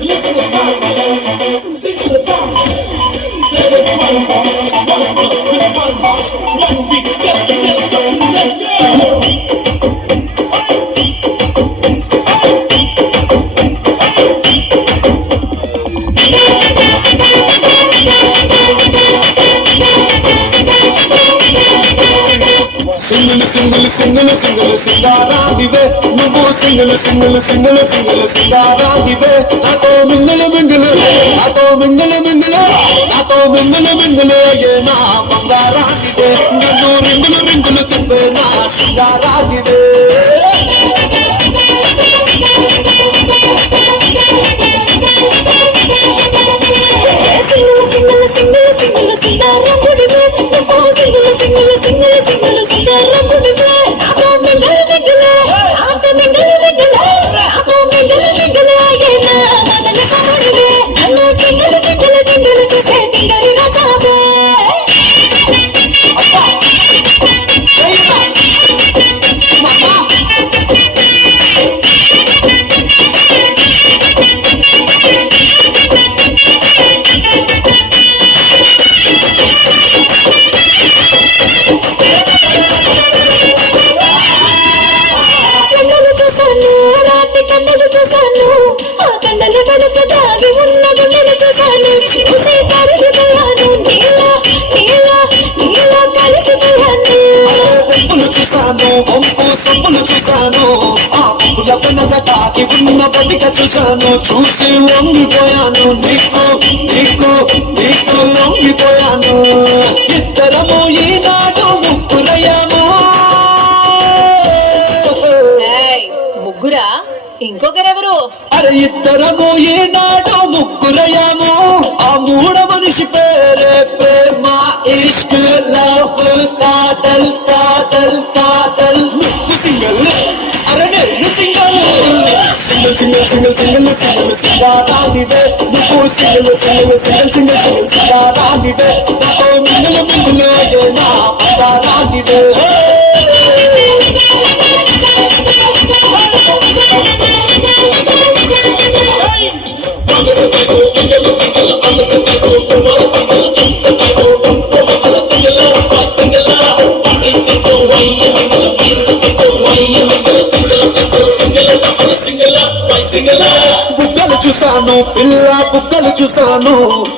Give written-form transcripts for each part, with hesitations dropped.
Listen to song, sing to the song. There is one big step, let's go. Single single single single సింగారాగివే నువ్వు single single single single సింగారాగివే నాతో mingle mingle నాతో mingle mingle నాతో mingle mingle ఏ నా బంగారాగివే నన్ను రింగులు రింగులు తిప్పే నా సింగారాగివే సింగిల్ సింగిల్ సింగిల్ సింగిల్ సింగారాగివే నువ్వు సింగిల్ సింగిల్ సింగిల్ సింగిల్ చూసాను ఆ పుల పనగ తాకి ఉన్న బతిక చూసాను చూసి వంగిపోయాను నీకు నీకు నీకు వంగిపోయాను ఇద్దరము ఈనాడు ముగ్గురయ్యాము ముగ్గురా ఇంకొకరెవరు అరే ఇద్దరము ఈనాడు ముగ్గురయ్యాము ఆ మూడ మనిషి పేరే ప్రేమ ఇష్క్ లవ్ కాదల్ కాదల్ కాదల్ నువ్వు సింగల్ అరే నేను single single single single single single సింగారానివే నువ్వు single single single single single సింగారానివే నాతో మింగిల్ మింగిల్ ఏ నా బంగారానివే బుగ్గలు చూసాను పిల్ల బుగ్గలు చూసాను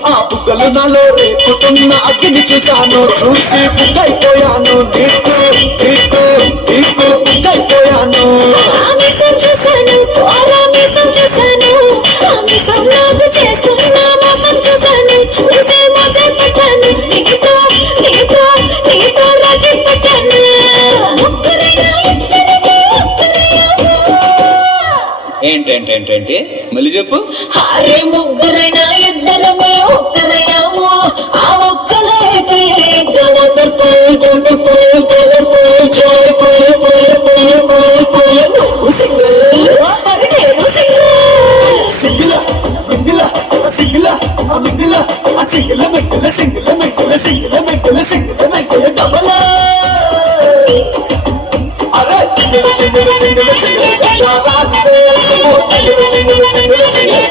ఆ బుగ్గలు నాలో రేపుతున్న అగ్గిని చూసాను చూసి బుగ్గైపోయాను నీకు నీకు నీకు బుగ్గైపోయాను ఏంటేంటేంటేంటి మళ్ళీ చెప్పు అరే ముగ్గురైనా ఇద్దరమే ఒక్కరయ్యాము ఆ ఒక్కలైతే wonderful wonderful colourful joyful full full full full నువ్వు సింగిల్ అరే నేను సింగిల్ సింగిల్ మింగిల్ సింగిల్ ఆ మింగిల్ ఆ single mingle single mingle single mingle single mingle double అరే single single single single single single